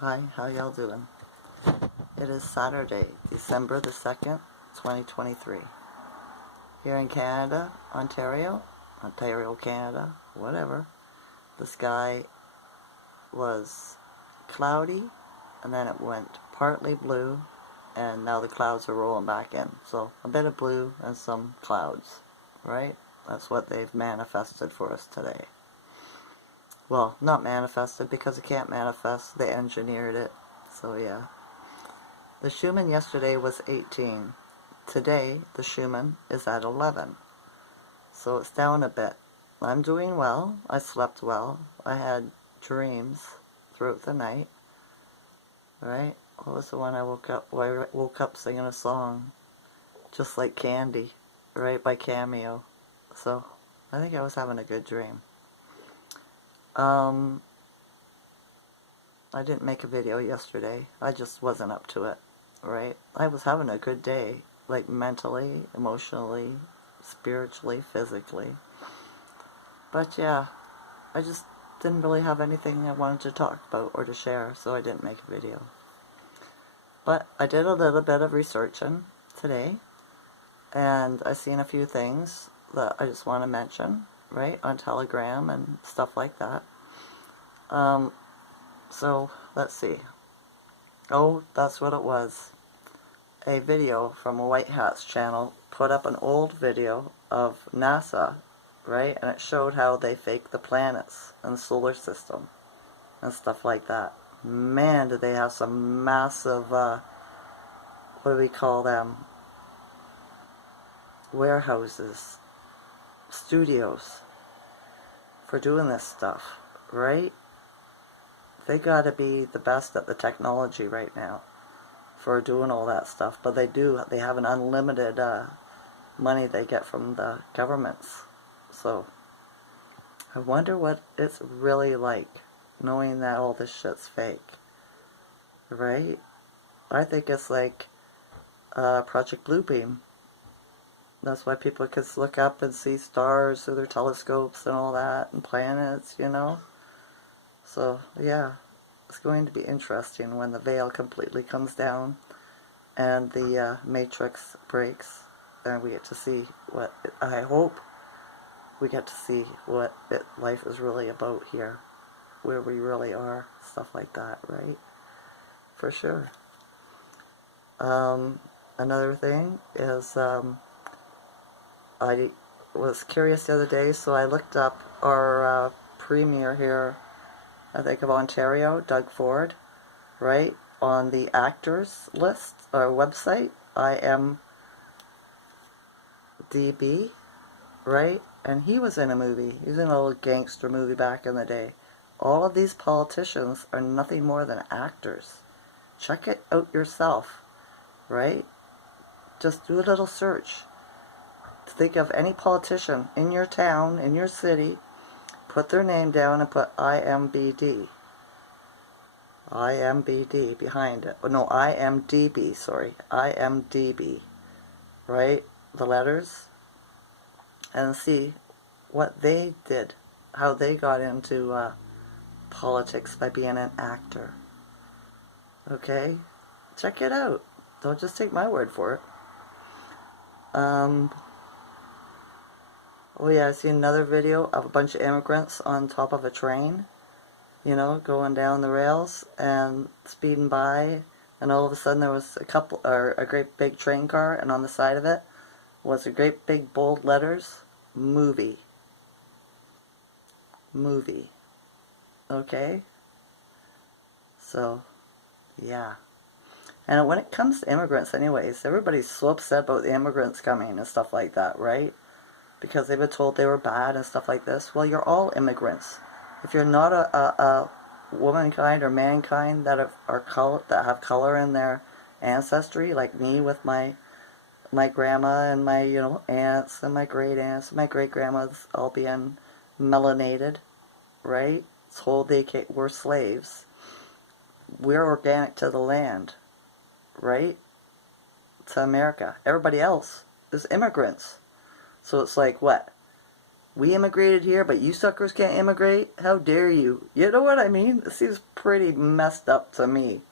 Hi, how y'all doing? It is Saturday, December the 2nd, 2023. Here in Canada, Ontario, Canada, whatever, the sky was cloudy, and then it went partly blue, and now the clouds are rolling back in. So a bit of blue and some clouds, right? That's what they've manifested for us today. Well, not manifested because it can't manifest. They engineered it. So yeah. The Schumann yesterday was 18. Today, the Schumann is at 11. So it's down a bit. I'm doing well. I slept well. I had dreams throughout the night. Right? What was the one I woke up? Well, I woke up singing a song. Just Like Candy. Right? By Cameo. So, I think I was having a good dream. I didn't make a video yesterday. I just wasn't up to it, right? I was having a good day, like mentally, emotionally, spiritually, physically. But yeah, I just didn't really have anything I wanted to talk about or to share, so I didn't make a video. But I did a little bit of researching today, and I seen a few things that I just want to mention, right, on Telegram and stuff like that. So, let's see. Oh, that's what it was. A video from a White Hat's channel put up an old video of NASA, right? And it showed how they fake the planets and the solar system and stuff like that. Man, did they have some massive, what do we call them? Warehouses, studios for doing this stuff, right? They gotta be the best at the technology right now for doing all that stuff, but they have an unlimited money they get from the governments. So I wonder what it's really like knowing that all this shit's fake, right? I think it's like Project Bluebeam. That's why people can look up and see stars through their telescopes and all that, and planets, you know? So, yeah, it's going to be interesting when the veil completely comes down and the matrix breaks, and we get to see what, I hope we get to see what life is really about here, where we really are, stuff like that, right? For sure. Another thing is, I was curious the other day, so I looked up our premier here, I think of Ontario, Doug Ford, right, on the actors list, or website, IMDb, right, and he was in a movie. He was in a little gangster movie back in the day. All of these politicians are nothing more than actors. Check it out yourself, right? Just do a little search. Think of any politician in your town, in your city, put their name down and put IMBD. IMBD behind it. Oh, no, IMDb, sorry. IMDb. Right? The letters. And see what they did. How they got into politics by being an actor. Okay? Check it out. Don't just take my word for it. Oh yeah, I see another video of a bunch of immigrants on top of a train, you know, going down the rails and speeding by, and all of a sudden there was a great big train car, and on the side of it was a great big bold letters, movie. Movie. Okay? So, yeah. And when it comes to immigrants anyways, everybody's so upset about the immigrants coming and stuff like that, right? Because they were told they were bad and stuff like this. Well, you're all immigrants. If you're not a womankind or mankind that have color in their ancestry, like me with my grandma and my aunts and my great aunts and my great grandmas all being melanated, right? Told they were slaves. We're organic to the land, right? To America. Everybody else is immigrants. So it's like, what? We immigrated here, but you suckers can't immigrate? How dare you? You know what I mean? It seems pretty messed up to me.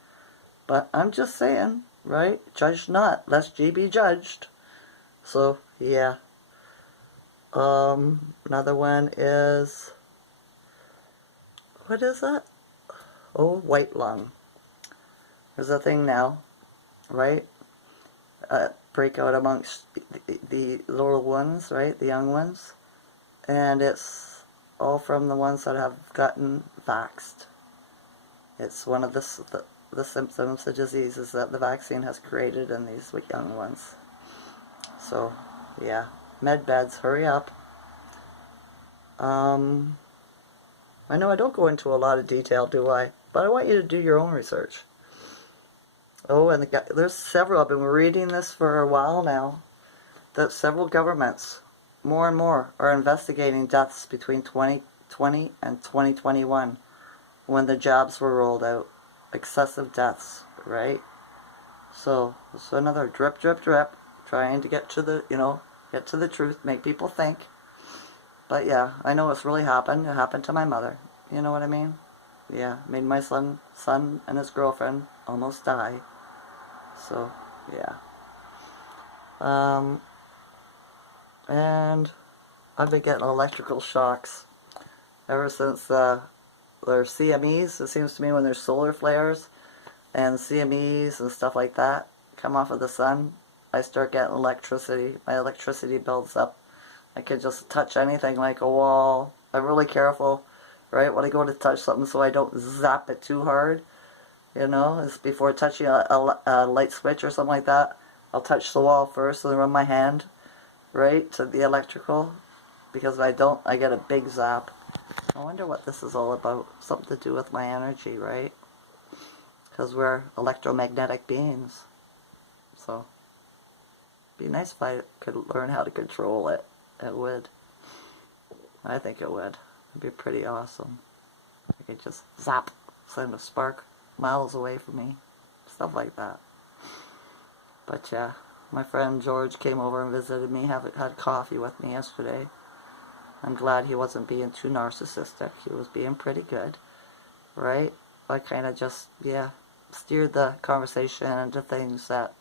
But I'm just saying, right? Judge not, lest ye be judged. So, yeah. Another one is, what is that? Oh, white lung. There's a thing now, right? Break out amongst the little ones, right? The young ones. And it's all from the ones that have gotten vaxxed. It's one of the symptoms of diseases that the vaccine has created in these young ones. So, yeah. Med beds, hurry up. I know I don't go into a lot of detail, do I? But I want you to do your own research. Oh, and there's several, I've been reading this for a while now, that several governments, more and more, are investigating deaths between 2020 and 2021 when the jabs were rolled out. Excessive deaths, right? So another drip, drip, drip, trying to get to the, get to the truth, make people think. But yeah, I know it's really happened. It happened to my mother. You know what I mean? Yeah, made my son and his girlfriend almost die. So, yeah. And I've been getting electrical shocks ever since there's CMEs. It seems to me when there's solar flares and CMEs and stuff like that come off of the sun, I start getting electricity. My electricity builds up. I can just touch anything like a wall. I'm really careful, right, when I go to touch something so I don't zap it too hard. It's before touching a light switch or something like that. I'll touch the wall first and then run my hand, right, to the electrical. Because if I don't, I get a big zap. I wonder what this is all about. Something to do with my energy, right? Because we're electromagnetic beings. So, it'd be nice if I could learn how to control it. It would. I think it would. It'd be pretty awesome. I could just zap, send a spark miles away from me. Stuff like that. But yeah, my friend George came over and visited me, had coffee with me yesterday. I'm glad he wasn't being too narcissistic. He was being pretty good, right? I kind of just, steered the conversation into things that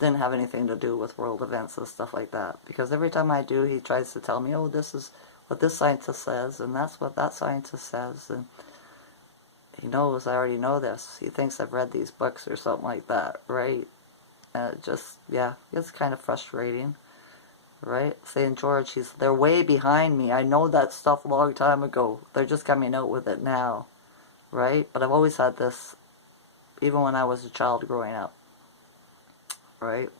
didn't have anything to do with world events and stuff like that. Because every time I do, he tries to tell me, oh, this is what this scientist says, and that's what that scientist says, and he knows I already know this. He thinks I've read these books or something like that, right? And it just, it's kind of frustrating, right? Saying, George, they're way behind me. I know that stuff a long time ago. They're just coming out with it now, right? But I've always had this, even when I was a child growing up, right?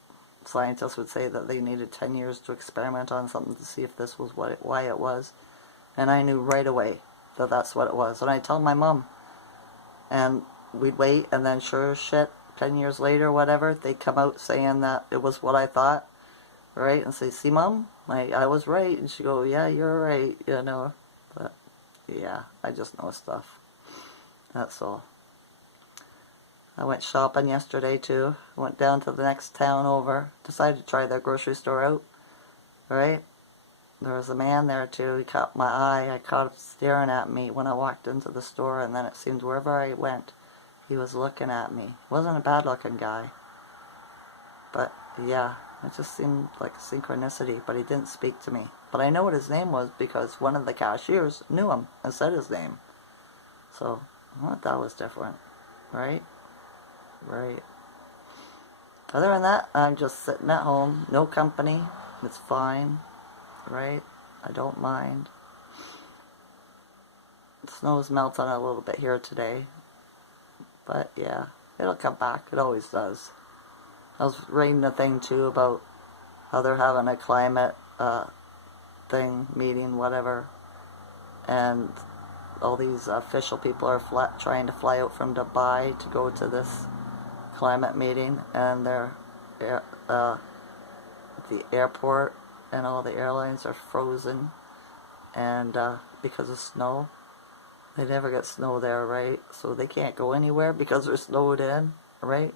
Scientists would say that they needed 10 years to experiment on something to see if this was why it was. And I knew right away that that's what it was. And I tell my mom, and we'd wait, and then sure as shit, 10 years later, whatever, they'd come out saying that it was what I thought, right? And say, see, Mom, I was right. And she'd go, yeah, you're right, But, yeah, I just know stuff. That's all. I went shopping yesterday, too. Went down to the next town over. Decided to try their grocery store out, right? There was a man there, too. He caught my eye. I caught him staring at me when I walked into the store, and then it seemed wherever I went, he was looking at me. He wasn't a bad-looking guy. But, yeah, it just seemed like a synchronicity, but he didn't speak to me. But I know what his name was because one of the cashiers knew him and said his name. So, I thought that was different, right? Right. Other than that, I'm just sitting at home. No company. It's fine. Right? I don't mind. The snow's melting a little bit here today. But yeah, it'll come back. It always does. I was reading a thing too about how they're having a climate thing, meeting, whatever. And all these official people are trying to fly out from Dubai to go to this climate meeting, and they're at the airport, and all the airlines are frozen, and because of snow. They never get snow there, right? So they can't go anywhere because they're snowed in, right?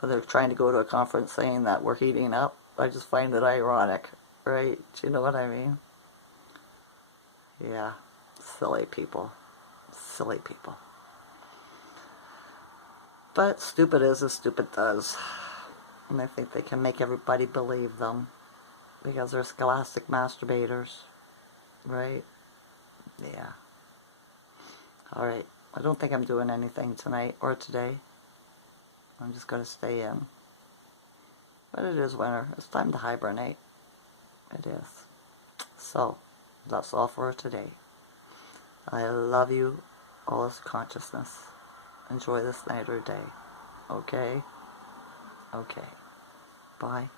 But they're trying to go to a conference saying that we're heating up. I just find it ironic, right? Do you know what I mean? Yeah, silly people. Silly people. But stupid is as stupid does. And I think they can make everybody believe them. Because they're scholastic masturbators. Right? Yeah. Alright. I don't think I'm doing anything tonight or today. I'm just going to stay in. But it is winter. It's time to hibernate. It is. So, that's all for today. I love you, all is consciousness. Enjoy this night or day. Okay? Okay. Bye.